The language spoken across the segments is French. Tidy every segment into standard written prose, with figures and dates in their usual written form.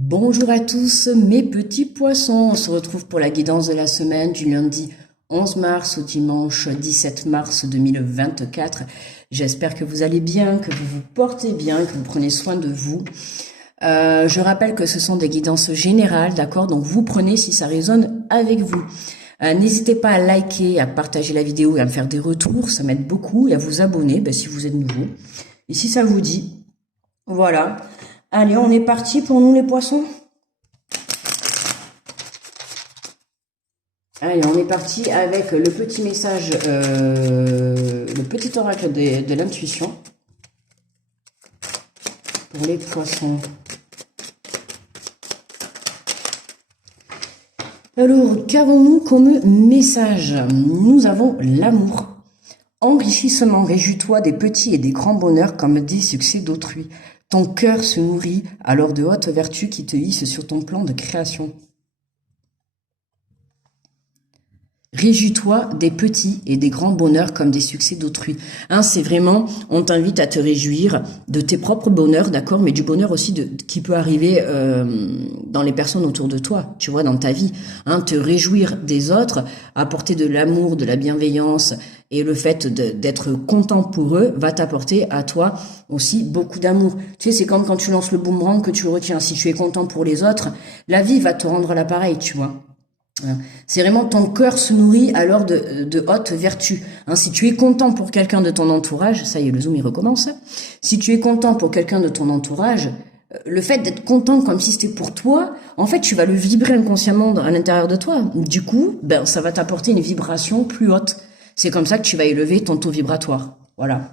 Bonjour à tous mes petits poissons, on se retrouve pour la guidance de la semaine du lundi 11 mars au dimanche 17 mars 2024. J'espère que vous allez bien, que vous vous portez bien, que vous prenez soin de vous. Je rappelle que ce sont des guidances générales, d'accord? Donc vous prenez si ça résonne avec vous. N'hésitez pas à liker, à partager la vidéo et à me faire des retours, ça m'aide beaucoup, et à vous abonner si vous êtes nouveau. Et si ça vous dit, voilà. Allez, on est parti pour nous les poissons. Allez, on est parti avec le petit message, le petit oracle de l'intuition pour les poissons. Alors, qu'avons-nous comme message? Nous avons l'amour. Enrichissement, réjouis-toi des petits et des grands bonheurs comme des succès d'autrui. Ton cœur se nourrit alors de hautes vertus qui te hissent sur ton plan de création. Réjouis-toi des petits et des grands bonheurs comme des succès d'autrui. Hein, c'est vraiment, on t'invite à te réjouir de tes propres bonheurs, d'accord, mais du bonheur aussi qui peut arriver dans les personnes autour de toi, tu vois, dans ta vie. Hein, te réjouir des autres, apporter de l'amour, de la bienveillance, et le fait d'être content pour eux va t'apporter à toi aussi beaucoup d'amour. Tu sais, c'est comme quand tu lances le boomerang que tu le retiens. Si tu es content pour les autres, la vie va te rendre l'appareil, tu vois. C'est vraiment ton cœur se nourrit alors de hautes vertus. Hein, si tu es content pour quelqu'un de ton entourage, ça y est, le zoom il recommence. Si tu es content pour quelqu'un de ton entourage, le fait d'être content comme si c'était pour toi, en fait, tu vas le vibrer inconsciemment à l'intérieur de toi. Du coup, ça va t'apporter une vibration plus haute. C'est comme ça que tu vas élever ton taux vibratoire. Voilà.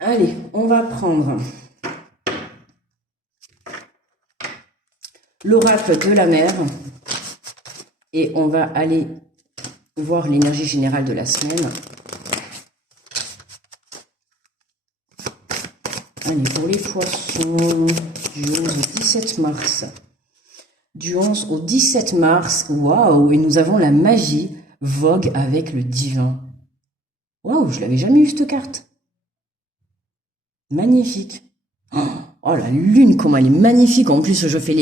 Allez, on va prendre l'oracle de la mer et on va aller voir l'énergie générale de la semaine. Allez, pour les poissons, du 11 au 17 mars. Du 11 au 17 mars, waouh, et nous avons la magie vogue avec le divin. Waouh, je l'avais jamais eu cette carte. Magnifique. Oh, la lune, comment elle est magnifique. En plus, je fais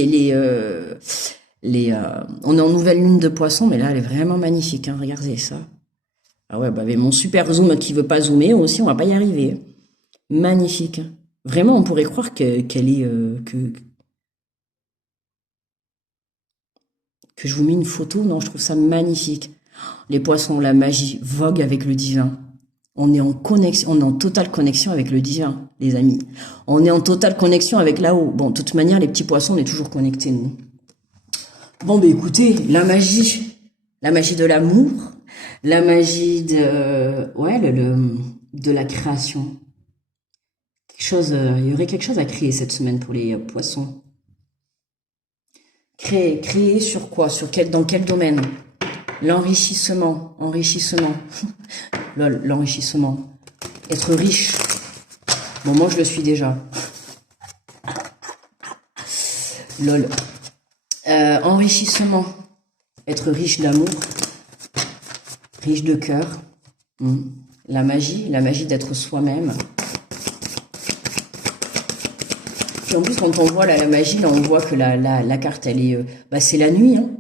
on est en nouvelle lune de poisson, mais là, elle est vraiment magnifique. Hein, regardez ça. Ah ouais, avec mon super zoom qui veut pas zoomer aussi, on va pas y arriver. Magnifique. Vraiment, on pourrait croire qu'elle est que je vous mets une photo. Non, je trouve ça magnifique. Les poissons, la magie vogue avec le divin. On est en connexion, on est en totale connexion avec le divin, les amis. On est en totale connexion avec là-haut. Bon, de toute manière, les petits poissons, on est toujours connectés, nous. Bon, écoutez, la magie de l'amour, la magie de la création. Il y aurait quelque chose à créer cette semaine pour les poissons. Créer sur quoi? Dans quel domaine? L'enrichissement. L'enrichissement. Être riche. Bon, moi, je le suis déjà. Lol. Enrichissement. Être riche d'amour. Riche de cœur. La magie d'être soi-même. Et en plus, quand on voit la magie, là, on voit que la carte, elle est... c'est la nuit, hein.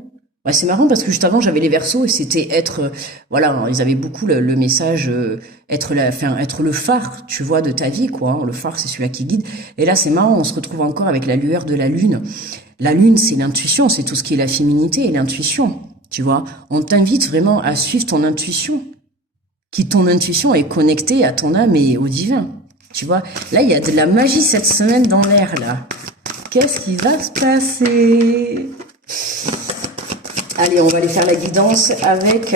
Ouais, c'est marrant parce que juste avant j'avais les Verseaux et c'était être voilà, ils avaient beaucoup le message être le phare, tu vois, de ta vie quoi, hein. Le phare c'est celui-là qui guide. Et là c'est marrant, on se retrouve encore avec la lueur de la lune. La lune c'est l'intuition, c'est tout ce qui est la féminité et l'intuition, tu vois. On t'invite vraiment à suivre ton intuition. Ton intuition est connectée à ton âme et au divin. Tu vois, là il y a de la magie cette semaine dans l'air là. Qu'est-ce qui va se passer? Allez, on va aller faire la guidance avec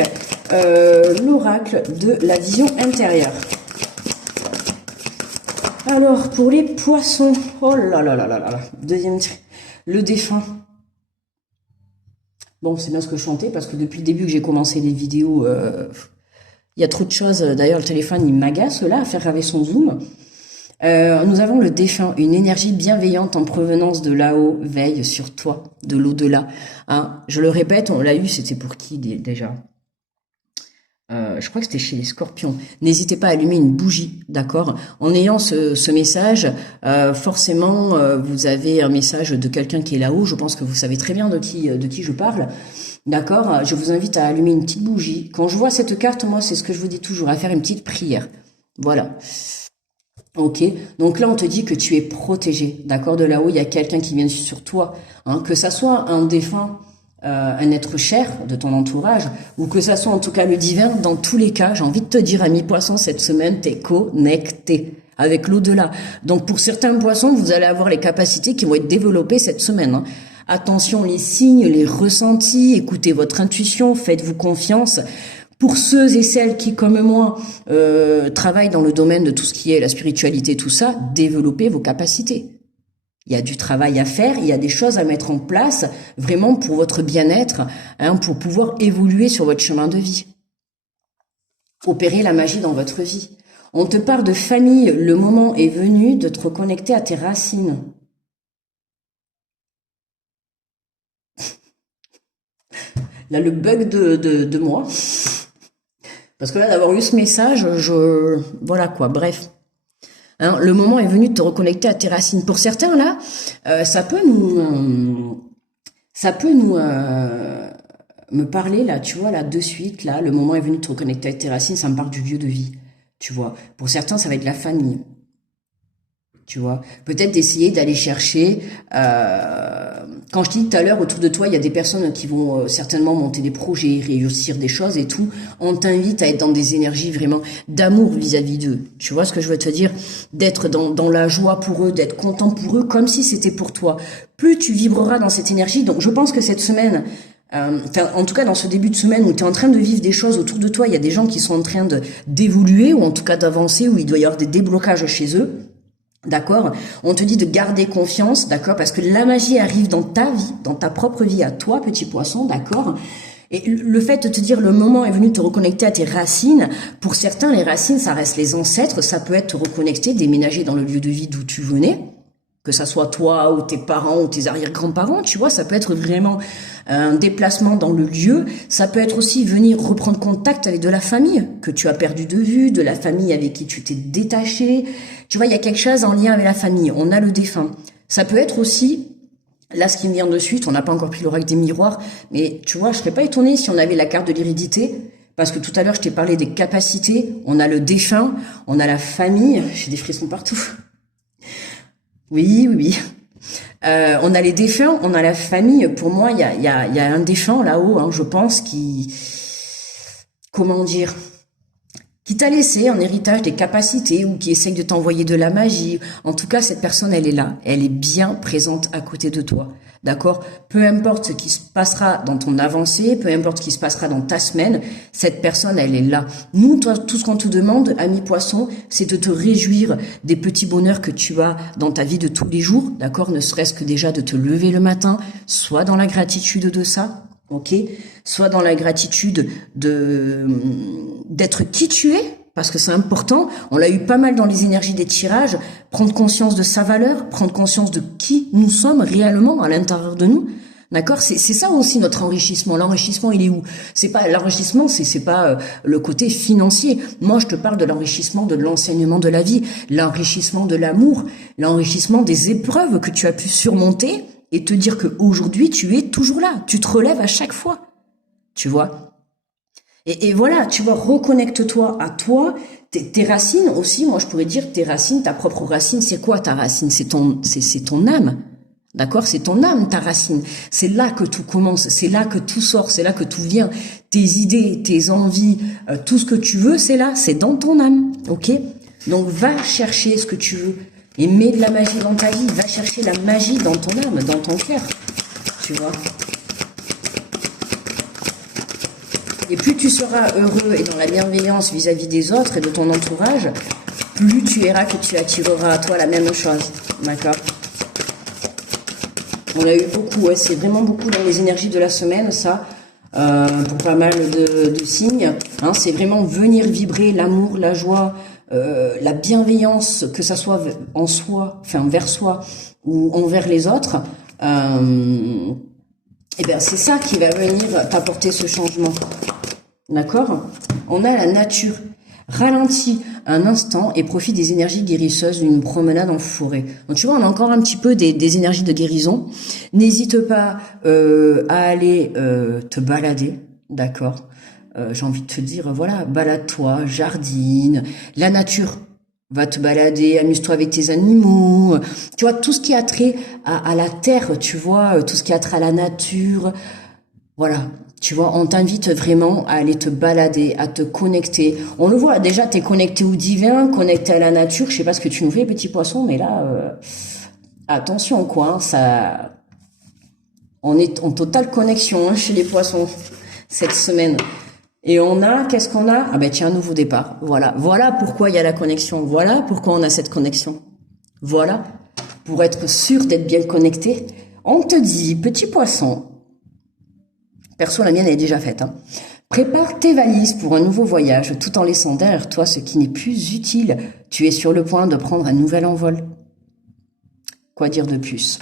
l'oracle de la vision intérieure. Alors, pour les poissons, oh là là là là là, deuxième, le défunt. Bon, c'est bien ce que je chantais parce que depuis le début que j'ai commencé les vidéos, il y a trop de choses. D'ailleurs, le téléphone, il m'agace là à faire avec son zoom. Nous avons le défunt, une énergie bienveillante en provenance de là-haut, veille sur toi, de l'au-delà. Hein, je le répète, on l'a eu, c'était pour qui déjà? Je crois que c'était chez les Scorpions. N'hésitez pas à allumer une bougie, d'accord? En ayant ce message, forcément, vous avez un message de quelqu'un qui est là-haut. Je pense que vous savez très bien de qui je parle, d'accord? Je vous invite à allumer une petite bougie. Quand je vois cette carte, moi, c'est ce que je vous dis toujours, à faire une petite prière. Voilà. Ok, donc là on te dit que tu es protégé, d'accord? De là-haut, il y a quelqu'un qui vient sur toi, hein, que ça soit un défunt, un être cher de ton entourage, ou que ça soit en tout cas le divin. Dans tous les cas, j'ai envie de te dire, ami poisson, cette semaine, t'es connecté avec l'au-delà. Donc pour certains poissons, vous allez avoir les capacités qui vont être développées cette semaine, hein. Attention, les signes, les ressentis, écoutez votre intuition, faites-vous confiance. Pour ceux et celles qui, comme moi, travaillent dans le domaine de tout ce qui est la spiritualité, tout ça, développez vos capacités. Il y a du travail à faire, il y a des choses à mettre en place, vraiment pour votre bien-être, hein, pour pouvoir évoluer sur votre chemin de vie. Opérer la magie dans votre vie. On te parle de famille, le moment est venu de te reconnecter à tes racines. Là, le bug de moi. Parce que là, d'avoir eu ce message, voilà quoi, bref. Hein, le moment est venu de te reconnecter à tes racines. Pour certains, là, ça peut nous me parler, là, tu vois, là, de suite, là, le moment est venu de te reconnecter à tes racines, ça me parle du lieu de vie, tu vois. Pour certains, ça va être la famille, tu vois. Peut-être d'essayer d'aller chercher, quand je dis tout à l'heure, autour de toi, il y a des personnes qui vont certainement monter des projets, réussir des choses et tout. On t'invite à être dans des énergies vraiment d'amour vis-à-vis d'eux. Tu vois ce que je veux te dire? D'être dans la joie pour eux, d'être content pour eux, comme si c'était pour toi. Plus tu vibreras dans cette énergie. Donc je pense que cette semaine, en tout cas dans ce début de semaine où tu es en train de vivre des choses autour de toi, il y a des gens qui sont en train d'évoluer ou en tout cas d'avancer, où il doit y avoir des déblocages chez eux. D'accord? On te dit de garder confiance, d'accord? Parce que la magie arrive dans ta vie, dans ta propre vie à toi, petit poisson, d'accord? Et le fait de te dire le moment est venu de te reconnecter à tes racines, pour certains, les racines, ça reste les ancêtres, ça peut être te reconnecter, déménager dans le lieu de vie d'où tu venais, que ça soit toi ou tes parents ou tes arrière-grands-parents, tu vois, ça peut être vraiment un déplacement dans le lieu, ça peut être aussi venir reprendre contact avec de la famille que tu as perdu de vue, de la famille avec qui tu t'es détaché, tu vois, il y a quelque chose en lien avec la famille, on a le défunt. Ça peut être aussi, là ce qui me vient de suite, on n'a pas encore pris l'oracle des miroirs, mais tu vois, je serais pas étonnée si on avait la carte de l'hérédité, parce que tout à l'heure je t'ai parlé des capacités, on a le défunt, on a la famille, j'ai des frissons partout. Oui. On a les défunts, on a la famille. Pour moi, il y a un défunt là-haut, hein, je pense, comment dire, qui t'a laissé en héritage des capacités ou qui essaye de t'envoyer de la magie. En tout cas, cette personne, elle est là. Elle est bien présente à côté de toi. D'accord? Peu importe ce qui se passera dans ton avancée, peu importe ce qui se passera dans ta semaine, cette personne, elle est là. Nous, toi, tout ce qu'on te demande, ami poisson, c'est de te réjouir des petits bonheurs que tu as dans ta vie de tous les jours. D'accord? Ne serait-ce que déjà de te lever le matin, soit dans la gratitude de ça. Ok, soit dans la gratitude d'être qui tu es, parce que c'est important. On l'a eu pas mal dans les énergies des tirages. Prendre conscience de sa valeur, prendre conscience de qui nous sommes réellement à l'intérieur de nous. D'accord, c'est ça aussi notre enrichissement. L'enrichissement, il est où? C'est pas l'enrichissement, c'est pas le côté financier. Moi, je te parle de l'enrichissement de l'enseignement de la vie, l'enrichissement de l'amour, l'enrichissement des épreuves que tu as pu surmonter. Et te dire qu'aujourd'hui, tu es toujours là. Tu te relèves à chaque fois. Tu vois? Et voilà, tu vois, reconnecte-toi à toi. Tes racines aussi, moi je pourrais dire tes racines, ta propre racine, c'est quoi ta racine? C'est ton âme. D'accord? C'est ton âme, ta racine. C'est là que tout commence. C'est là que tout sort. C'est là que tout vient. Tes idées, tes envies, tout ce que tu veux, c'est là. C'est dans ton âme. Ok? Donc va chercher ce que tu veux. Et mets de la magie dans ta vie. Va chercher la magie dans ton âme, dans ton cœur. Tu vois? Et plus tu seras heureux et dans la bienveillance vis-à-vis des autres et de ton entourage, plus tu verras que tu attireras à toi la même chose. D'accord? On a eu beaucoup, ouais, c'est vraiment beaucoup dans les énergies de la semaine, ça. Pour pas mal de signes. Hein, c'est vraiment venir vibrer l'amour, la joie, la bienveillance, que ça soit en soi, enfin envers soi ou envers les autres, et bien c'est ça qui va venir t'apporter ce changement. D'accord? On a la nature. Ralentis un instant et profite des énergies guérisseuses d'une promenade en forêt. Donc tu vois, on a encore un petit peu des énergies de guérison. N'hésite pas à aller te balader, d'accord. J'ai envie de te dire, voilà, balade-toi, jardine, la nature. Va te balader, amuse-toi avec tes animaux. Tu vois, tout ce qui a trait à la terre, tu vois, tout ce qui a trait à la nature. Voilà, tu vois, on t'invite vraiment à aller te balader, à te connecter. On le voit, déjà, t'es connecté au divin, connecté à la nature. Je sais pas ce que tu nous fais, petit poisson, mais là, attention, quoi, hein, ça, on est en totale connexion hein, chez les poissons cette semaine. Et on a, qu'est-ce qu'on a? Ah ben tiens, un nouveau départ. Voilà, voilà pourquoi il y a la connexion. Voilà pourquoi on a cette connexion. Voilà, pour être sûr d'être bien connecté. On te dit, petit poisson. Perso, la mienne elle est déjà faite. Hein. Prépare tes valises pour un nouveau voyage, tout en laissant derrière toi ce qui n'est plus utile. Tu es sur le point de prendre un nouvel envol. Quoi dire de plus?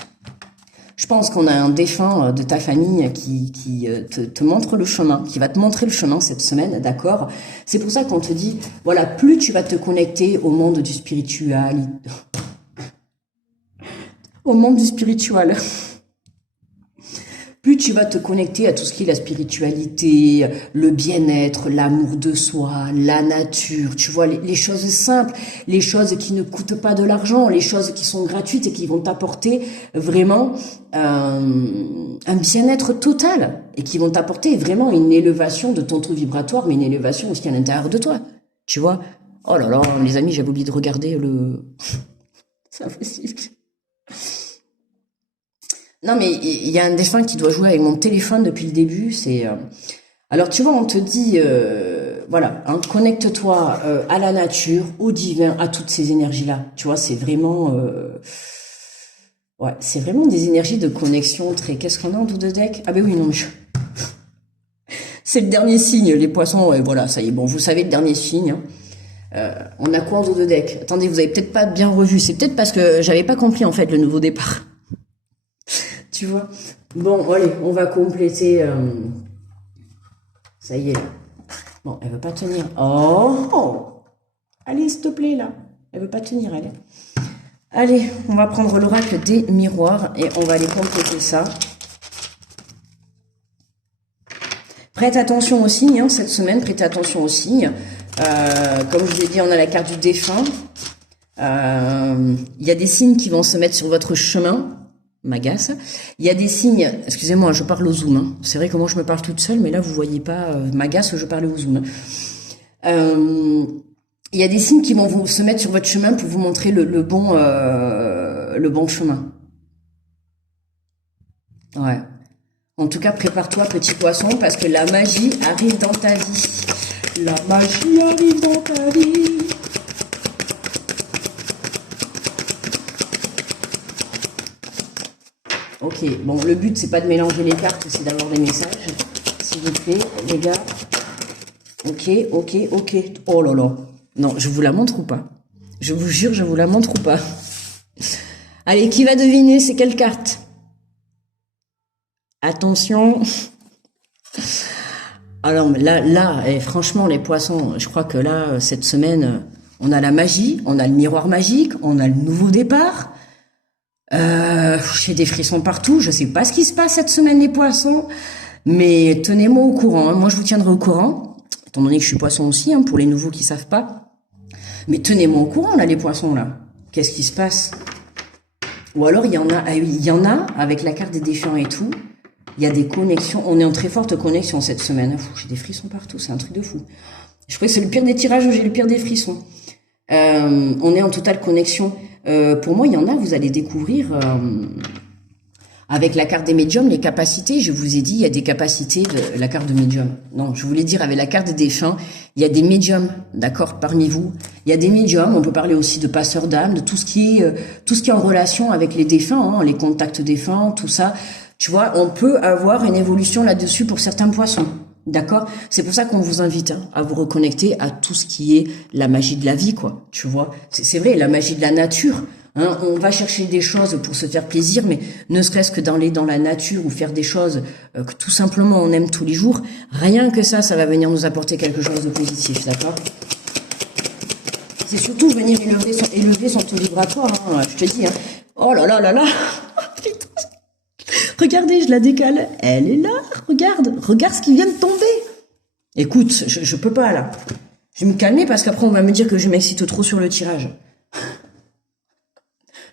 Je pense qu'on a un défunt de ta famille qui te montre le chemin, qui va te montrer le chemin cette semaine, d'accord? C'est pour ça qu'on te dit, voilà, plus tu vas te connecter au monde du spirituel, plus tu vas te connecter à tout ce qui est la spiritualité, le bien-être, l'amour de soi, la nature, tu vois, les choses simples, les choses qui ne coûtent pas de l'argent, les choses qui sont gratuites et qui vont t'apporter vraiment un bien-être total et qui vont t'apporter vraiment une élévation de ton taux vibratoire, mais une élévation aussi à l'intérieur de toi, tu vois. Oh là là, les amis, j'avais oublié de regarder le... C'est impossible. Non, mais il y a un défunt qui doit jouer avec mon téléphone depuis le début. C'est alors tu vois, on te dit voilà, hein, connecte-toi à la nature, au divin, à toutes ces énergies-là. Tu vois, c'est vraiment ouais, c'est vraiment des énergies de connexion très. Qu'est-ce qu'on a en dos de deck? Ah ben oui, non, mais c'est le dernier signe, les poissons. Ouais, voilà, ça y est. Bon, vous savez le dernier signe. Hein. On a quoi en dos de deck? Attendez, vous avez peut-être pas bien revu. C'est peut-être parce que j'avais pas compris en fait le nouveau départ. Tu vois. Bon, allez, on va compléter. Ça y est. Bon, elle veut pas tenir. Oh, allez, s'il te plaît, là. Elle veut pas tenir, elle. Allez, on va prendre l'oracle des miroirs et on va aller compléter ça. Prête attention aux signes, hein, cette semaine, prêtez attention aux signes. Comme je vous l'ai dit, on a la carte du défunt. Il y a des signes qui vont se mettre sur votre chemin. M'agace. Il y a des signes, excusez-moi, je parle au zoom. Hein. C'est vrai que moi je me parle toute seule, mais là vous voyez pas, m'agace, je parle au zoom. Il y a des signes qui vont se mettre sur votre chemin pour vous montrer le bon chemin. Ouais. En tout cas, prépare-toi, petit poisson, parce que la magie arrive dans ta vie. La magie arrive dans ta vie. Ok, bon, le but, c'est pas de mélanger les cartes, c'est d'avoir des messages. S'il vous plaît, les gars. Ok, ok, ok. Oh là là. Non, je vous la montre ou pas? Je vous jure, je vous la montre ou pas? Allez, qui va deviner c'est quelle carte? Attention. Alors là, franchement, les poissons, je crois que là, cette semaine, on a la magie, on a le miroir magique, on a le nouveau départ. J'ai des frissons partout. Je sais pas ce qui se passe cette semaine, les poissons, mais tenez-moi au courant. Hein. Moi, je vous tiendrai au courant, étant donné que je suis poisson aussi, hein, pour les nouveaux qui savent pas. Mais tenez-moi au courant, là, les poissons, là. Qu'est-ce qui se passe? Ou alors, il y en a, avec la carte des défunts et tout, il y a des connexions. On est en très forte connexion cette semaine. J'ai des frissons partout, c'est un truc de fou. Je crois que c'est le pire des tirages où j'ai le pire des frissons. On est en totale connexion. Pour moi, il y en a, vous allez découvrir avec la carte des médiums, les capacités. Je vous ai dit, il y a des capacités de la carte de médium. Non, je voulais dire avec la carte des défunts, il y a des médiums, d'accord, parmi vous. Il y a des médiums, on peut parler aussi de passeurs d'âme, de tout ce qui est en relation avec les défunts, hein, les contacts défunts, tout ça. Tu vois, on peut avoir une évolution là-dessus pour certains poissons. D'accord? C'est pour ça qu'on vous invite hein, à vous reconnecter à tout ce qui est la magie de la vie, quoi. Tu vois? C'est vrai, la magie de la nature. Hein, on va chercher des choses pour se faire plaisir, mais ne serait-ce que d'aller dans la nature ou faire des choses que tout simplement on aime tous les jours, rien que ça va venir nous apporter quelque chose de positif, d'accord? C'est surtout venir élever son taux vibratoire, hein, je te dis. Hein. Oh là là là là. Regardez, je la décale. Elle est là, regarde ce qui vient de tomber. Écoute, je peux pas là. Je vais me calmer parce qu'après on va me dire que je m'excite trop sur le tirage.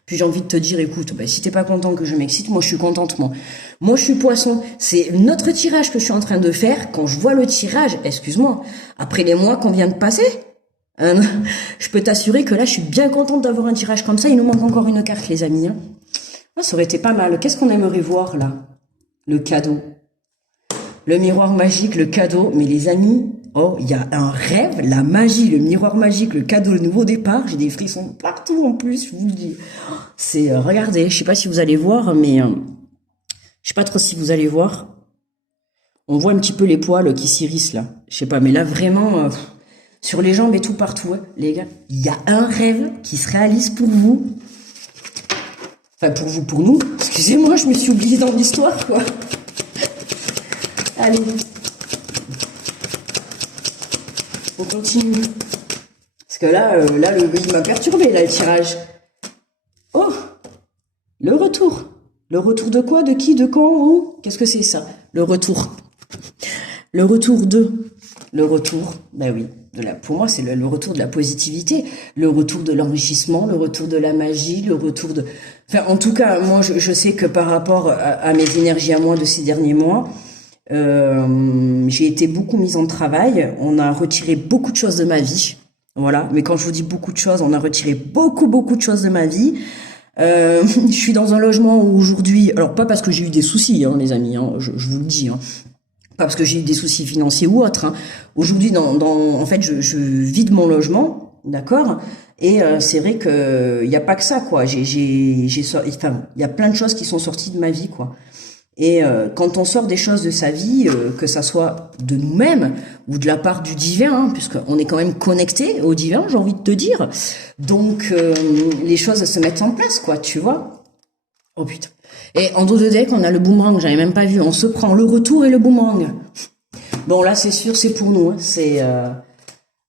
Puis j'ai envie de te dire, écoute, si t'es pas content que je m'excite, moi je suis contente, moi. Moi je suis poisson. C'est notre tirage que je suis en train de faire. Quand je vois le tirage, excuse-moi, après les mois qu'on vient de passer, je peux t'assurer que là, je suis bien contente d'avoir un tirage comme ça. Il nous manque encore une carte, les amis. Hein. Ah, ça aurait été pas mal. Qu'est-ce qu'on aimerait voir, là? Le cadeau. Le miroir magique, le cadeau. Mais les amis, oh, il y a un rêve, la magie, le miroir magique, le cadeau, le nouveau départ. J'ai des frissons partout, en plus, je vous le dis. C'est, regardez, je sais pas si vous allez voir, mais je sais pas trop si vous allez voir. On voit un petit peu les poils qui s'irissent, là. Je sais pas, mais là, vraiment... sur les jambes et tout partout, hein, les gars. Il y a un rêve qui se réalise pour vous. Enfin, pour vous, pour nous. Excusez-moi, je me suis oubliée dans l'histoire, quoi. Allez. On continue. Parce que là, il m'a perturbé, là, le tirage. Oh! Le retour. Le retour de quoi? De qui? De quand? Où? Qu'est-ce que c'est, ça? Le retour. Le retour de... Le retour, ben oui, pour moi c'est le retour de la positivité, le retour de l'enrichissement, le retour de la magie, le retour de... Enfin, en tout cas, moi je sais que par rapport à mes énergies à moi de ces derniers mois, j'ai été beaucoup mise en travail, on a retiré beaucoup de choses de ma vie, voilà, mais quand je vous dis beaucoup de choses, on a retiré beaucoup de choses de ma vie. Je suis dans un logement où aujourd'hui, alors pas parce que j'ai eu des soucis, hein, les amis, hein, je vous le dis, hein, pas parce que j'ai eu des soucis financiers ou autres. Hein. Aujourd'hui, en fait, je vide mon logement, d'accord. Et c'est vrai que il y a pas que ça, quoi. Enfin, il y a plein de choses qui sont sorties de ma vie, quoi. Et quand on sort des choses de sa vie, que ça soit de nous-mêmes ou de la part du divin, hein, puisqu'on est quand même connecté au divin, j'ai envie de te dire. Donc les choses se mettent en place, quoi. Tu vois. Oh putain. Et en dos de deck, on a le boomerang, j'avais même pas vu. On se prend le retour et le boomerang. Bon, là, c'est sûr, c'est pour nous. Hein. C'est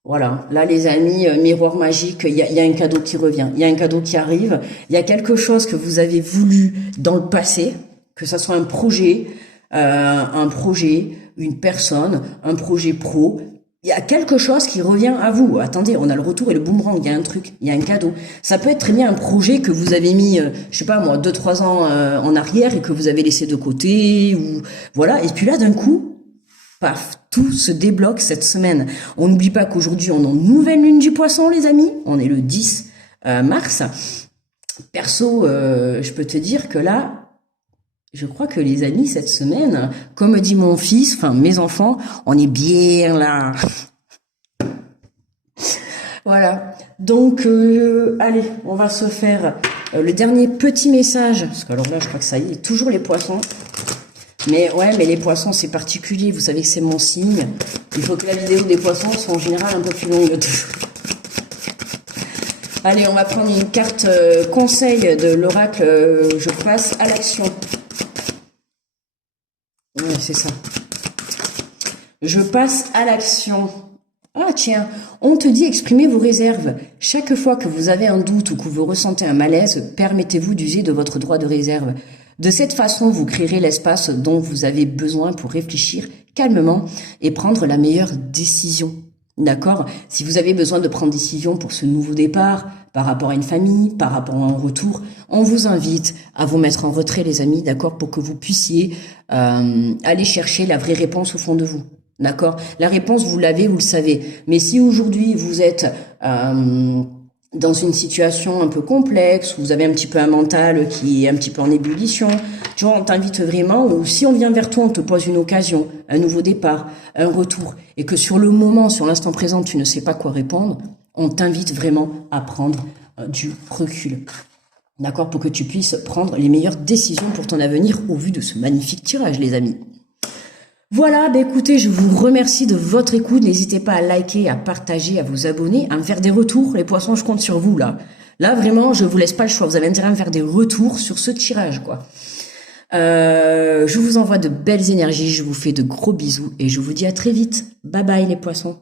voilà. Là, les amis, miroir magique, il y a un cadeau qui revient. Il y a un cadeau qui arrive. Il y a quelque chose que vous avez voulu dans le passé, que ça soit un projet, une personne, un projet pro. Il y a quelque chose qui revient à vous. Attendez, on a le retour et le boomerang. Il y a un truc, il y a un cadeau. Ça peut être très bien un projet que vous avez mis, je sais pas moi, 2-3 ans en arrière et que vous avez laissé de côté. Ou voilà. Et puis là, d'un coup, paf, tout se débloque cette semaine. On n'oublie pas qu'aujourd'hui, on est en nouvelle lune du poisson, les amis. On est le 10 mars. Perso, je peux te dire que là, je crois que les amis, cette semaine, comme dit mon fils, enfin mes enfants, on est bien là. Voilà. Donc, allez, on va se faire le dernier petit message. Parce que alors là, je crois que ça y est, toujours les poissons. Mais ouais, mais les poissons, c'est particulier. Vous savez que c'est mon signe. Il faut que la vidéo des poissons soit en général un peu plus longue. Allez, on va prendre une carte conseil de l'oracle. Je passe à l'action. Ouais, c'est ça. Je passe à l'action. Ah tiens, on te dit exprimer vos réserves. Chaque fois que vous avez un doute ou que vous ressentez un malaise, permettez-vous d'user de votre droit de réserve. De cette façon, vous créerez l'espace dont vous avez besoin pour réfléchir calmement et prendre la meilleure décision. D'accord? Si vous avez besoin de prendre décision pour ce nouveau départ, par rapport à une famille, par rapport à un retour, on vous invite à vous mettre en retrait, les amis, d'accord, pour que vous puissiez aller chercher la vraie réponse au fond de vous. D'accord? La réponse, vous l'avez, vous le savez. Mais si aujourd'hui, vous êtes dans une situation un peu complexe, où vous avez un petit peu un mental qui est un petit peu en ébullition, tu vois, on t'invite vraiment, ou si on vient vers toi, on te pose une occasion, un nouveau départ, un retour, et que sur le moment, sur l'instant présent, tu ne sais pas quoi répondre, on t'invite vraiment à prendre du recul. D'accord? Pour que tu puisses prendre les meilleures décisions pour ton avenir au vu de ce magnifique tirage, les amis. Voilà, bah écoutez, je vous remercie de votre écoute. N'hésitez pas à liker, à partager, à vous abonner, à me faire des retours. Les poissons, je compte sur vous, là. Là, vraiment, je vous laisse pas le choix. Vous avez intérêt à me faire des retours sur ce tirage, quoi. Je vous envoie de belles énergies, je vous fais de gros bisous et je vous dis à très vite. Bye bye les poissons.